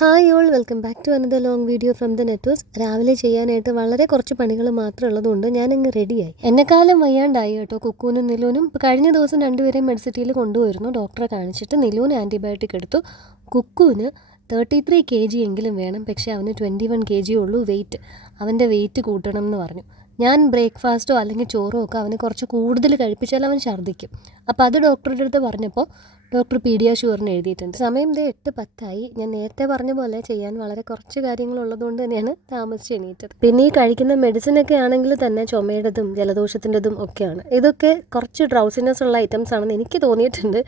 Hi all, welcome back to another long video from the networks. രാവിലെ ചെയ്യാനായിട്ട് വളരെ കുറച്ച് പണികൾ മാത്രം ഉള്ളതുകൊണ്ട് ഞാനങ്ങ് റെഡിയായി. എന്നെക്കാലം വയ്യാണ്ടായി കേട്ടോ കുക്കൂനും നിലൂനും. ഇപ്പോൾ കഴിഞ്ഞ ദിവസം രണ്ടുപേരെയും മെഡിസിറ്റിയിൽ കൊണ്ടുപോയിരുന്നു. ഡോക്ടറെ കാണിച്ചിട്ട് നിലൂന് ആൻറ്റിബയോട്ടിക് എടുത്തു. കുക്കൂന് 33 kg എങ്കിലും വേണം, പക്ഷേ അവന് 21 kg ഉള്ളൂ വെയിറ്റ്. അവൻ്റെ വെയിറ്റ് കൂട്ടണം എന്ന് പറഞ്ഞു. ഞാൻ ബ്രേക്ക്ഫാസ്റ്റോ അല്ലെങ്കിൽ ചോറോ ഒക്കെ അവന് കുറച്ച് കൂടുതൽ കഴിപ്പിച്ചാൽ അവൻ ഛർദ്ദിക്കും. അപ്പോൾ അത് ഡോക്ടറുടെ അടുത്ത് പറഞ്ഞപ്പോൾ ഡോക്ടർ പീഡിയാഷ്യൂറിന് എഴുതിയിട്ടുണ്ട്. സമയം 8:10 ഞാൻ നേരത്തെ പറഞ്ഞ പോലെ ചെയ്യാൻ വളരെ കുറച്ച് കാര്യങ്ങളുള്ളതുകൊണ്ട് തന്നെയാണ് താമസിച്ച് എണീറ്റത്. പിന്നെ ഈ കഴിക്കുന്ന മെഡിസിനൊക്കെ ആണെങ്കിൽ തന്നെ ചുമയുടേതും ജലദോഷത്തിൻ്റെതും ഒക്കെയാണ്. ഇതൊക്കെ കുറച്ച് ഡ്രൗസിനെസ് ഉള്ള ഐറ്റംസ് ആണെന്ന് എനിക്ക് തോന്നിയിട്ടുണ്ട്.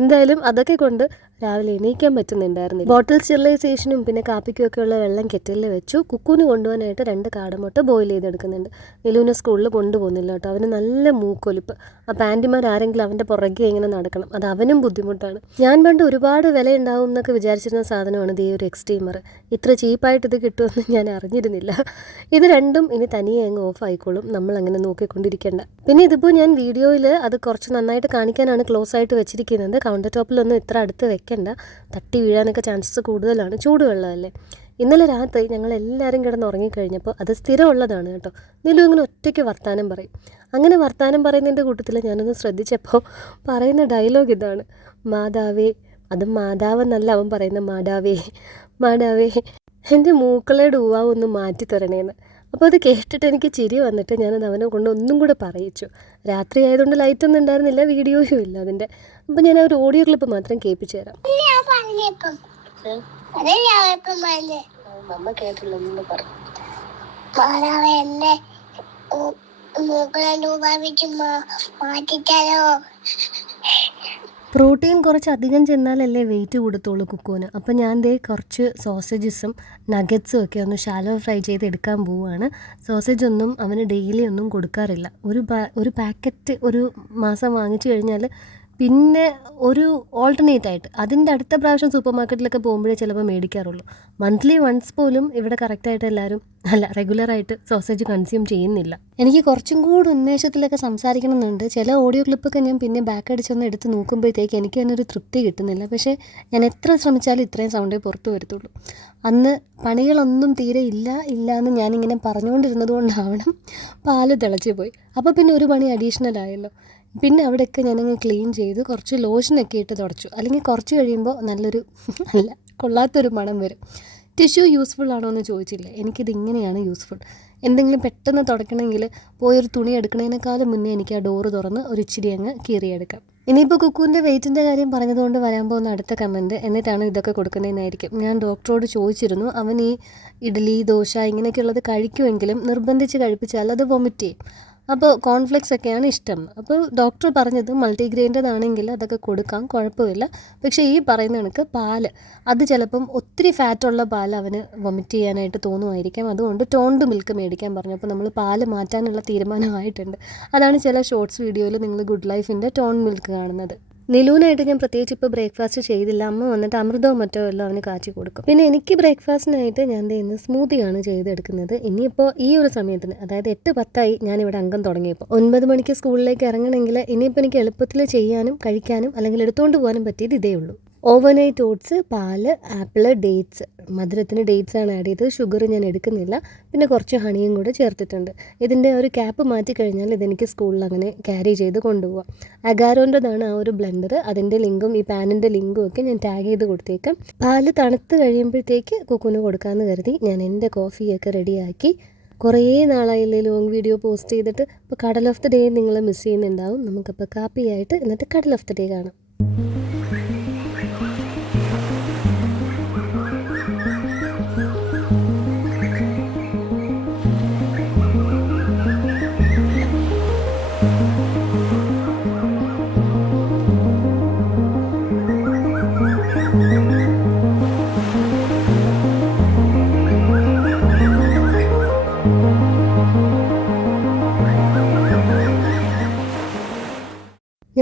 എന്തായാലും അതൊക്കെ കൊണ്ട് രാവിലെ എണീക്കാൻ പറ്റുന്നുണ്ടായിരുന്നില്ല. ബോട്ടിൽ സ്റ്റെറിലൈസേഷനും പിന്നെ കാപ്പിക്കുമൊക്കെയുള്ള വെള്ളം കെറ്റിലിൽ വെച്ചു. കുക്കൂന് കൊണ്ടുപോകാനായിട്ട് 2 കാടമുട്ട ബോയിൽ ചെയ്തെടുക്കുന്നുണ്ട്. നിലൂനെ സ്കൂളിൽ കൊണ്ടുപോകുന്നില്ല കേട്ടോ. അവന് നല്ല മൂക്കൊലിപ്പ്. അപ്പോൾ ആൻറ്റിമാരാരെങ്കിലും അവൻ്റെ പുറകെ ഇങ്ങനെ നടക്കണം. അത് അവനും ബുദ്ധിമുട്ടാണ്. ഞാൻ പണ്ട് ഒരുപാട് വില ഉണ്ടാവും എന്നൊക്കെ വിചാരിച്ചിരുന്ന സാധനമാണ് ഈ ഒരു എക്സ്റ്റീമർ. ഇത്ര ചീപ്പായിട്ട് ഇത് കിട്ടുമെന്ന് ഞാൻ അറിഞ്ഞിരുന്നില്ല. ഇത് രണ്ടും ഇനി തനിയെ അങ്ങ് ഓഫ് ആയിക്കോളും, നമ്മളങ്ങനെ നോക്കിക്കൊണ്ടിരിക്കേണ്ട. പിന്നെ ഇതിപ്പോൾ ഞാൻ വീഡിയോയിൽ അത് കുറച്ച് നന്നായിട്ട് കാണിക്കാനാണ് ക്ലോസ് ആയിട്ട് വെച്ചിരിക്കുന്നത്. കൗണ്ടർ ടോപ്പിലൊന്നും ഇത്ര അടുത്ത് വെക്കണ്ട, തട്ടി വീഴാനൊക്കെ ചാൻസസ് കൂടുതലാണ്. ചൂടുവെള്ളമല്ലേ. ഇന്നലെ രാത്രി ഞങ്ങൾ എല്ലാവരും കിടന്ന് ഉറങ്ങിക്കഴിഞ്ഞപ്പോൾ അത് സ്ഥിരമുള്ളതാണ് കേട്ടോ. നിലു ഇങ്ങനെ ഒറ്റയ്ക്ക് വർത്താനം പറയും. അങ്ങനെ വർത്താനം പറയുന്നതിൻ്റെ കൂട്ടത്തിൽ ഞാനൊന്ന് ശ്രദ്ധിച്ചപ്പോൾ പറയുന്ന ഡയലോഗ് ഇതാണ്: മാതാവേ. അത് മാതാവെന്നല്ല അവൻ പറയുന്ന, മാടാവേ മാടാവേ, എൻ്റെ മൂക്കളയുടെ ഒന്ന് മാറ്റി തരണേന്ന്. അപ്പോൾ അത് കേട്ടിട്ട് എനിക്ക് ചിരി വന്നിട്ട് ഞാനത് അവനെ കൊണ്ട് ഒന്നും കൂടെ പറയിച്ചു. രാത്രി ആയതുകൊണ്ട് ലൈറ്റൊന്നും ഉണ്ടായിരുന്നില്ല, വീഡിയോയും ഇല്ല അതിൻ്റെ. അപ്പോൾ ഞാൻ ഒരു ഓഡിയോ ക്ലിപ്പ് മാത്രം കേൾപ്പിച്ചു തരാം. പ്രോട്ടീൻ കുറച്ച് അധികം ചെന്നാലല്ലേ വെയിറ്റ് കൂടത്തുള്ളൂ കുക്കൂന്. അപ്പം ഞാൻ കുറച്ച് സോസേജസും നഗറ്റ്സും ഒക്കെ ഒന്ന് ഷാലോ ഫ്രൈ ചെയ്ത് എടുക്കാൻ പോവുകയാണ്. സോസേജ് ഒന്നും അവന് ഡെയിലി ഒന്നും കൊടുക്കാറില്ല. ഒരു പാക്കറ്റ് ഒരു മാസം വാങ്ങിച്ചു കഴിഞ്ഞാൽ പിന്നെ ഒരു ഓൾട്ടർനേറ്റ് ആയിട്ട് അതിൻ്റെ അടുത്ത പ്രാവശ്യം സൂപ്പർ മാർക്കറ്റിലൊക്കെ പോകുമ്പോഴേ ചിലപ്പോൾ മേടിക്കാറുള്ളൂ. മന്ത്ലി വൺസ് പോലും ഇവിടെ കറക്റ്റായിട്ട് എല്ലാവരും റെഗുലറായിട്ട് സോസേജ് കൺസ്യൂം ചെയ്യുന്നില്ല. എനിക്ക് കുറച്ചും കൂടി ഉന്മേഷത്തിലൊക്കെ സംസാരിക്കണമെന്നുണ്ട്. ചില ഓഡിയോ ക്ലിപ്പൊക്കെ ഞാൻ പിന്നെ ബാക്ക് അടിച്ചൊന്ന് എടുത്ത് നോക്കുമ്പോഴത്തേക്ക് എനിക്ക് അതിനൊരു തൃപ്തി കിട്ടുന്നില്ല. പക്ഷേ ഞാൻ എത്ര ശ്രമിച്ചാലും ഇത്രയും സൗണ്ടേ പുറത്ത് വരത്തുള്ളൂ. അന്ന് പണികളൊന്നും തീരെ ഇല്ല എന്ന് ഞാനിങ്ങനെ പറഞ്ഞുകൊണ്ടിരുന്നത് കൊണ്ടാവണം പാല് തിളച്ച് പോയി. അപ്പോൾ പിന്നെ ഒരു പണി അഡീഷണൽ ആയല്ലോ. പിന്നെ അവിടെയൊക്കെ ഞാനങ്ങ് ക്ലീൻ ചെയ്ത് കുറച്ച് ലോഷനൊക്കെ ഇട്ട് തുടച്ചു. അല്ലെങ്കിൽ കുറച്ച് കഴിയുമ്പോൾ നല്ലൊരു കൊള്ളാത്തൊരു മണം വരും. ടിഷ്യൂ യൂസ്ഫുൾ ആണോ എന്ന് ചോദിച്ചില്ലേ, എനിക്കിത് ഇങ്ങനെയാണ് യൂസ്ഫുൾ. എന്തെങ്കിലും പെട്ടെന്ന് തുടയ്ക്കണമെങ്കിൽ പോയൊരു തുണി എടുക്കുന്നതിനേക്കാളും മുന്നേ എനിക്ക് ആ ഡോറ് തുറന്ന് ഒരു ഇച്ചിരി അങ്ങ് കീറിയെടുക്കാം. ഇനിയിപ്പോൾ കുക്കൂൻ്റെ വെയിറ്റിൻ്റെ കാര്യം പറഞ്ഞതുകൊണ്ട് വരാൻ പോകുന്ന അടുത്ത കമൻറ്റ് എന്നിട്ടാണ് ഇതൊക്കെ കൊടുക്കുന്നതെന്നായിരിക്കും. ഞാൻ ഡോക്ടറോട് ചോദിച്ചിരുന്നു, അവൻ ഈ ഇഡ്ഡലി ദോശ ഇങ്ങനെയൊക്കെയുള്ളത് കഴിക്കുമെങ്കിലും നിർബന്ധിച്ച് കഴിപ്പിച്ചാൽ അത് വൊമിറ്റ് ചെയ്യും. അപ്പോൾ കോൺഫ്ലെക്സ് ഒക്കെയാണ് ഇഷ്ടം. അപ്പോൾ ഡോക്ടർ പറഞ്ഞത് മൾട്ടിഗ്രെയിൻ്റെതാണെങ്കിൽ അതൊക്കെ കൊടുക്കാം, കുഴപ്പമില്ല. പക്ഷേ ഈ പറയുന്ന കണക്ക് പാല്, അത് ചിലപ്പം ഒത്തിരി ഫാറ്റുള്ള പാൽ അവന് വൊമിറ്റ് ചെയ്യാനായിട്ട് തോന്നുമായിരിക്കാം. അതുകൊണ്ട് ടോൺഡ് മിൽക്ക് മേടിക്കാൻ പറഞ്ഞു. അപ്പോൾ നമ്മൾ പാല് മാറ്റാനുള്ള തീരുമാനമായിട്ടുണ്ട്. അതാണ് ചില ഷോർട്സ് വീഡിയോയിൽ നിങ്ങൾ ഗുഡ് ലൈഫിൻ്റെ ടോൺ മിൽക്ക് കാണുന്നത്. നിലൂനായിട്ട് ഞാൻ പ്രത്യേകിച്ച് ഇപ്പോൾ ബ്രേക്ക്ഫാസ്റ്റ് ചെയ്തില്ല. അമ്മ വന്നിട്ട് അമൃതവും മറ്റോ എല്ലാം അവന് കാച്ചി കൊടുക്കും. പിന്നെ എനിക്ക് ബ്രേക്ക്ഫാസ്റ്റിനായിട്ട് ഞാൻ ഇന്ന് സ്മൂത്തിയാണ് ചെയ്തെടുക്കുന്നത്. ഇനിയിപ്പോൾ ഈ ഒരു സമയത്തിന്, അതായത് 8:10 ഞാനിവിടെ അംഗം തുടങ്ങിയപ്പോൾ 9 മണിക്ക് സ്കൂളിലേക്ക് ഇറങ്ങണമെങ്കിൽ ഇനിയിപ്പോൾ എനിക്ക് എളുപ്പത്തിൽ ചെയ്യാനും കഴിക്കാനും അല്ലെങ്കിൽ എടുത്തുകൊണ്ട് പോകാനും പറ്റിയത് ഇതേ ഉള്ളൂ. ഓവർനൈറ്റ് ഓട്സ്, പാല്, ആപ്പിള്, ഡേറ്റ്സ്. മധുരത്തിന് ഡേറ്റ്സാണ് ആഡ് ചെയ്തത്, ഷുഗർ ഞാൻ എടുക്കുന്നില്ല. പിന്നെ കുറച്ച് ഹണിയും കൂടെ ചേർത്തിട്ടുണ്ട്. ഇതിൻ്റെ ഒരു ക്യാപ്പ് മാറ്റി കഴിഞ്ഞാൽ ഇതെനിക്ക് സ്കൂളിൽ അങ്ങനെ ക്യാരി ചെയ്ത് കൊണ്ടുപോകാം. അഗാരോൻ്റെതാണ് ആ ഒരു ബ്ലെൻഡർ. അതിൻ്റെ ലിങ്കും ഈ പാനിൻ്റെ ലിങ്കും ഒക്കെ ഞാൻ ടാഗ് ചെയ്ത് കൊടുത്തേക്കാം. പാല് തണുത്ത് കഴിയുമ്പോഴത്തേക്ക് കുക്കുന് കൊടുക്കാമെന്ന് കരുതി ഞാൻ എൻ്റെ കോഫിയൊക്കെ റെഡിയാക്കി. കുറേ നാളായില്ലേ ലോങ് വീഡിയോ പോസ്റ്റ് ചെയ്തിട്ട്. ഇപ്പോൾ കടൽ ഓഫ് ദ ഡേ നിങ്ങൾ മിസ് ചെയ്യുന്നുണ്ടാവും. നമുക്കപ്പോൾ കാപ്പിയായിട്ട് എന്നിട്ട് കടൽ ഓഫ് ദ ഡേ കാണാം.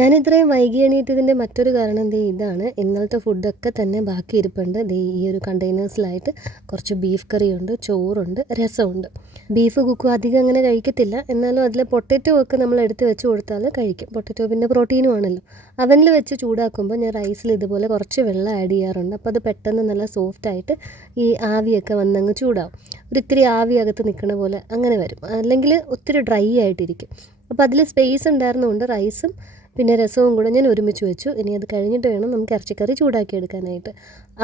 ഞാനിത്രയും വൈകി എണീറ്റതിൻ്റെ മറ്റൊരു കാരണം ദേ ഇതാണ്. ഇന്നലത്തെ ഫുഡൊക്കെ തന്നെ ബാക്കി ഇരിപ്പുണ്ട്. ദേ ഈ ഒരു കണ്ടെയ്നേഴ്സിലായിട്ട് കുറച്ച് ബീഫ് കറിയുണ്ട്, ചോറുണ്ട്, രസമുണ്ട്. ബീഫ് കുക്കു അധികം അങ്ങനെ കഴിക്കത്തില്ല. എന്നാലും അതിൽ പൊട്ടറ്റോ ഒക്കെ നമ്മൾ എടുത്ത് വെച്ച് കൊടുത്താൽ കഴിക്കും. പൊട്ടറ്റോ പിന്നെ പ്രോട്ടീനും ആണല്ലോ. അവനിൽ വെച്ച് ചൂടാക്കുമ്പോൾ ഞാൻ റൈസിൽ ഇതുപോലെ കുറച്ച് വെള്ളം ആഡ് ചെയ്യാറുണ്ട്. അപ്പോൾ അത് പെട്ടെന്ന് നല്ല സോഫ്റ്റായിട്ട് ഈ ആവിയൊക്കെ വന്നങ്ങ് ചൂടാവും. ഒരിത്തിരി ആവി അകത്ത് നിൽക്കണ പോലെ അങ്ങനെ വരും. അല്ലെങ്കിൽ ഒത്തിരി ഡ്രൈ ആയിട്ടിരിക്കും. അപ്പോൾ അതിൽ സ്പേസ് ഉണ്ടായിരുന്നതുകൊണ്ട് റൈസും പിന്നെ രസവും കൂടെ ഞാൻ ഒരുമിച്ച് വെച്ചു. ഇനി അത് കഴിഞ്ഞിട്ട് വേണം നമുക്ക് ഇറച്ചിക്കറി ചൂടാക്കി എടുക്കാനായിട്ട്.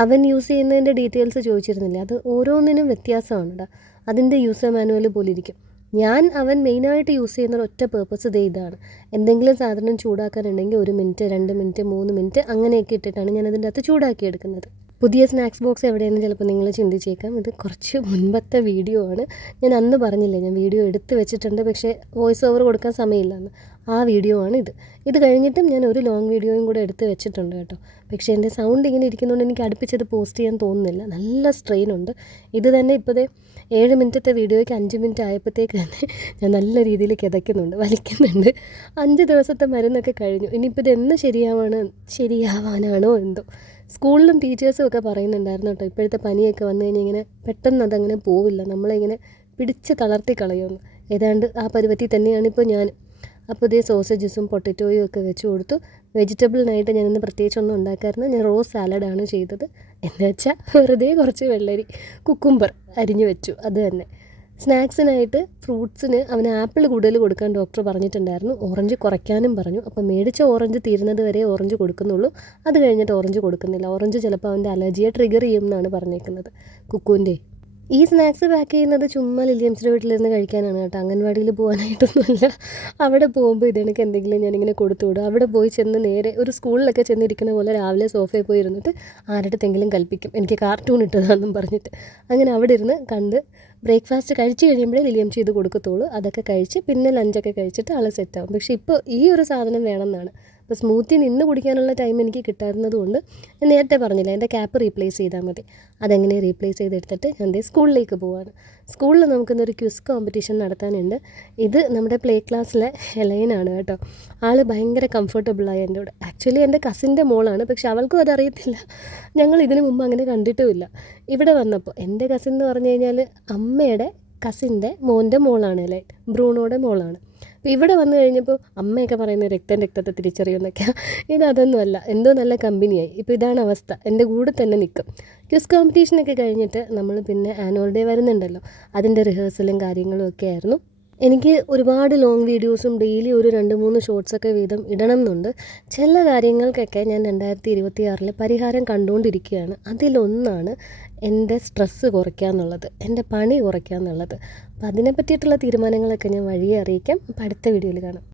അവൻ യൂസ് ചെയ്യുന്നതിൻ്റെ ഡീറ്റെയിൽസ് ചോദിച്ചിരുന്നില്ല. അത് ഓരോന്നിനും വ്യത്യാസമാണ് കേട്ടോ. അതിൻ്റെ യൂസർ മാനുവൽ പോലെ ഇരിക്കും. ഞാൻ അവൻ മെയിനായിട്ട് യൂസ് ചെയ്യുന്ന ഒറ്റ പേർപ്പസ് ഇതേ ഇതാണ്. എന്തെങ്കിലും സാധനം ചൂടാക്കാനുണ്ടെങ്കിൽ 1 മിനിറ്റ് 2 മിനിറ്റ് 3 മിനിറ്റ് അങ്ങനെയൊക്കെ ഇട്ടിട്ടാണ് ഞാൻ അതിൻ്റെ അകത്ത് ചൂടാക്കി എടുക്കുന്നത്. പുതിയ സ്നാക്സ് ബോക്സ് എവിടെയെന്ന് ചിലപ്പോൾ നിങ്ങൾ ചിന്തിച്ചേക്കാം. ഇത് കുറച്ച് മുൻപത്തെ വീഡിയോ ആണ്. ഞാൻ അന്ന് പറഞ്ഞില്ലേ ഞാൻ വീഡിയോ എടുത്ത് വെച്ചിട്ടുണ്ട്, പക്ഷേ വോയിസ് ഓവർ കൊടുക്കാൻ സമയമില്ലെന്ന്. ആ വീഡിയോ ആണ് ഇത്. ഇത് കഴിഞ്ഞിട്ടും ഞാൻ ഒരു ലോങ് വീഡിയോയും കൂടെ എടുത്ത് വെച്ചിട്ടുണ്ട് കേട്ടോ. പക്ഷേ എൻ്റെ സൗണ്ട് ഇങ്ങനെ ഇരിക്കുന്നതുകൊണ്ട് എനിക്ക് അടുപ്പിച്ചത് പോസ്റ്റ് ചെയ്യാൻ തോന്നുന്നില്ല. നല്ല സ്ട്രെയിൻ ഉണ്ട്. ഇത് തന്നെ ഇപ്പോഴത്തെ 7 മിനിറ്റത്തെ വീഡിയോയ്ക്ക് 5 മിനിറ്റ് ആയപ്പോഴത്തേക്ക് തന്നെ ഞാൻ നല്ല രീതിയിൽ കിതയ്ക്കുന്നുണ്ട്, വലിക്കുന്നുണ്ട്. 5 ദിവസത്തെ മരുന്നൊക്കെ കഴിഞ്ഞു. ഇനിയിപ്പോൾ ഇത് എന്ന് ശരിയാവാനാണോ എന്തോ. സ്കൂളിലും ടീച്ചേഴ്സും ഒക്കെ പറയുന്നുണ്ടായിരുന്നു കേട്ടോ, ഇപ്പോഴത്തെ പനിയൊക്കെ വന്നു കഴിഞ്ഞാൽ ഇങ്ങനെ പെട്ടെന്ന് അതങ്ങനെ പോവില്ല, നമ്മളിങ്ങനെ പിടിച്ച് തളർത്തി കളയുമെന്ന്. ഏതാണ്ട് ആ പരുവത്തിൽ തന്നെയാണ് ഇപ്പോൾ ഞാൻ. അപ്പോൾ ഇതേ സോസേജസും പൊട്ടറ്റോയും ഒക്കെ വെച്ച് കൊടുത്തു. വെജിറ്റബിളിനായിട്ട് ഞാനിന്ന് പ്രത്യേകിച്ചൊന്നും ഉണ്ടാക്കാറില്ല. ഞാൻ റോ സാലഡാണ് ചെയ്തത്. എന്ന് വെച്ചാൽ വെറുതെ കുറച്ച് വെള്ളരി കുക്കുംബർ അരിഞ്ഞു വെച്ചു, അത് തന്നെ. സ്നാക്സിനായിട്ട് ഫ്രൂട്ട്സിന് അവന് ആപ്പിൾ കൂടുതൽ കൊടുക്കാൻ ഡോക്ടർ പറഞ്ഞിട്ടുണ്ടായിരുന്നു. ഓറഞ്ച് കുറയ്ക്കാനും പറഞ്ഞു. അപ്പോൾ മേടിച്ച ഓറഞ്ച് തീരുന്നത് വരെ ഓറഞ്ച് കൊടുക്കുന്നുള്ളൂ. അത് കഴിഞ്ഞിട്ട് ഓറഞ്ച് കൊടുക്കുന്നില്ല. ഓറഞ്ച് ചിലപ്പോൾ അവൻ്റെ അലർജിയെ ട്രിഗർ ചെയ്യും എന്നാണ് പറഞ്ഞേക്കുന്നത് കുക്കുവിൻ്റെ. ഈ സ്നാക്സ് പാക്ക് ചെയ്യുന്നത് ചുമ്മാ ലില്ലിയംസിൻ്റെ വീട്ടിലിരുന്ന് കഴിക്കാനാണ് കേട്ടോ. അംഗൻവാടിയിൽ പോകാനായിട്ടൊന്നുമില്ല. അവിടെ പോകുമ്പോൾ ഇതെനിക്ക് എന്തെങ്കിലും ഞാനിങ്ങനെ കൊടുത്തു വിടും. അവിടെ പോയി ചെന്ന് നേരെ ഒരു സ്കൂളിലൊക്കെ ചെന്നിരിക്കുന്ന പോലെ രാവിലെ സോഫയിൽ പോയി ഇരുന്നിട്ട് ആരുടെത്തെങ്കിലും കൽപ്പിക്കും എനിക്ക് കാർട്ടൂൺ ഇട്ടതാണെന്നും പറഞ്ഞിട്ട്. അങ്ങനെ അവിടെ ഇരുന്ന് കണ്ട് ബ്രേക്ക്ഫാസ്റ്റ് കഴിച്ച് കഴിയുമ്പോഴേ ലില്ലിയം ചെയ്ത് കൊടുക്കത്തുള്ളൂ. അതൊക്കെ കഴിച്ച് പിന്നെ ലഞ്ചൊക്കെ കഴിച്ചിട്ട് ആൾ സെറ്റാവും. പക്ഷേ ഇപ്പോൾ ഈ ഒരു സാധനം വേണമെന്നാണ്. അപ്പോൾ സ്മൂത്തി നിന്ന് കുടിക്കാനുള്ള ടൈം എനിക്ക് കിട്ടാറുന്നത് കൊണ്ട് ഞാൻ നേരത്തെ പറഞ്ഞില്ല, എൻ്റെ ക്യാപ്പ് റീപ്ലേസ് ചെയ്താൽ മതി. അതെങ്ങനെ റീപ്ലേസ് ചെയ്തെടുത്തിട്ട് ഞാൻ സ്കൂളിലേക്ക് പോവാണ്. സ്കൂളിൽ നമുക്കിന്നൊരു ക്വിസ് കോമ്പറ്റീഷൻ നടത്താനുണ്ട്. ഇത് നമ്മുടെ പ്ലേ ക്ലാസ്സിലെ ഹെലൈനാണ് കേട്ടോ. ആൾ ഭയങ്കര കംഫർട്ടബിളായി എൻ്റെ കൂടെ. ആക്ച്വലി എൻ്റെ കസിൻ്റെ മോളാണ്, പക്ഷെ അവൾക്കും അതറിയത്തില്ല. ഞങ്ങൾ ഇതിനു മുമ്പ് അങ്ങനെ കണ്ടിട്ടുമില്ല. ഇവിടെ വന്നപ്പോൾ എൻ്റെ കസിൻ എന്ന് പറഞ്ഞു കഴിഞ്ഞാൽ അമ്മയുടെ കസിൻ്റെ മോൻ്റെ മോളാണ് ഹെലൈൻ, ബ്രൂണോയുടെ മോളാണ്. അപ്പോൾ ഇവിടെ വന്നു കഴിഞ്ഞപ്പോൾ അമ്മയൊക്കെ പറയുന്നത് രക്തത്തെ തിരിച്ചറിയുമെന്നൊക്കെയാണ്. ഇതൊന്നുമല്ല, എന്തോ നല്ല കമ്പനിയായി. ഇപ്പോൾ ഇതാണ് അവസ്ഥ, എൻ്റെ കൂടെ തന്നെ നിൽക്കും. ക്വിസ് കോമ്പറ്റീഷനൊക്കെ കഴിഞ്ഞിട്ട് നമ്മൾ പിന്നെ ആനുവൽ ഡേ വരുന്നുണ്ടല്ലോ, അതിൻ്റെ റിഹേഴ്സലും കാര്യങ്ങളും ഒക്കെ ആയിരുന്നു. എനിക്ക് ഒരുപാട് ലോങ് വീഡിയോസും ഡെയിലി ഒരു 2-3 ഷോർട്സൊക്കെ വീതം ഇടണം എന്നുണ്ട്. ചില കാര്യങ്ങൾക്കൊക്കെ ഞാൻ 2026 പരിഹാരം കണ്ടുകൊണ്ടിരിക്കുകയാണ്. അതിലൊന്നാണ് എൻ്റെ സ്ട്രെസ്സ് കുറയ്ക്കുക എന്നുള്ളത്, എൻ്റെ പണി കുറയ്ക്കുക എന്നുള്ളത്. അപ്പോൾ അതിനെ പറ്റിയിട്ടുള്ള തീരുമാനങ്ങളൊക്കെ ഞാൻ വഴിയെ അറിയിക്കാം. അപ്പോൾ അടുത്ത വീഡിയോയിൽ കാണാം.